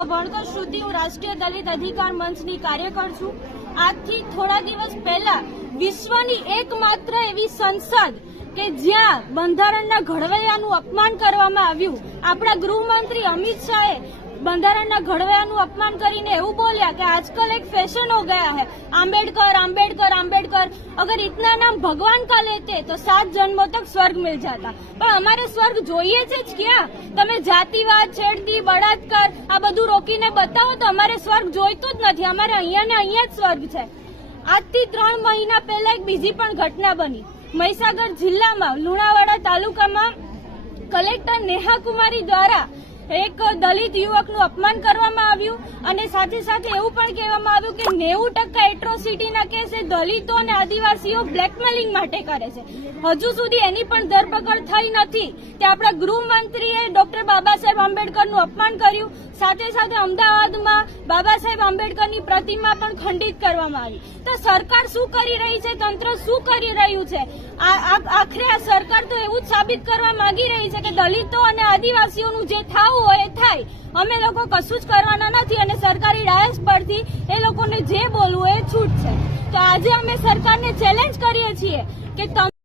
ભણતર સુધી હું રાષ્ટ્રીય દલિત અધિકાર મંચની કાર્યકર છું। આજથી થોડા દિવસ પહેલા વિશ્વની એકમાત્ર એવી સંસદ કે જ્યાં બંધારણના ઘડવૈયાનું અપમાન કરવામાં આવ્યું, આપણા ગૃહમંત્રી અમિત શાહે બંધારણના ઘડવૈયાનું અપમાન કરીને એવું બોલ્યા કે આજકલ એક ફેશન हो गया है, आम्बेडकर आम्बेडकर आम्बेडकर, अगर इतना नाम भगवान का लेते तो 7 जन्मों तक स्वर्ग मिल जाता। પણ અમારે સ્વર્ગ જોઈએ છે જ ક્યાં? તમે જાતિવાદ, છેડતી, બળાત્કાર આ બધું રોકીને બતાવો તો અમારે સ્વર્ગ જોઈતું જ નથી। અમારે અહીંયા ને અહીંયા જ સ્વર્ગ છે। આજથી 3 મહિના પહેલા એક બીજી પણ ઘટના બની। મહીસાગર જિલ્લામાં લુણાવાડા તાલુકામાં કલેક્ટર નેહા કુમારી દ્વારા એક દલિત યુવકનું અપમાન કરવામાં આવ્યું અને સાથે સાથે એવું પણ કહેવામાં આવ્યું કે 90% એટ્રોસિટીના કેસ એ દલિતો અને આદિવાસીઓ બ્લેકમેલિંગ માટે કરે છે। હજુ સુધી એની પણ ધરપકડ થઈ નથી કે આપણા ગૃહમંત્રીએ ડોક્ટર બાબા સાહેબ આંબેડકરનું અપમાન કર્યું। સાથે સાથે અમદાવાદમાં બાબા સાહેબ આંબેડકરની પ્રતિમા પણ ખંડિત કરવામાં આવી। તો સરકાર શું કરી રહી છે, તંત્ર શું કરી રહ્યું છે? આખરે આ સરકાર તો એવું જ સાબિત કરવા માંગી રહી છે કે દલિતો અને આદિવાસીઓનું જે થવું હોય એ થાય, અમે લોકો કશું જ કરવાના નથી અને સરકારી ડાયસ પરથી એ લોકોને જે બોલવું એ છૂટ છે। તો આજે અમે સરકારને ચેલેન્જ કરીએ છીએ કે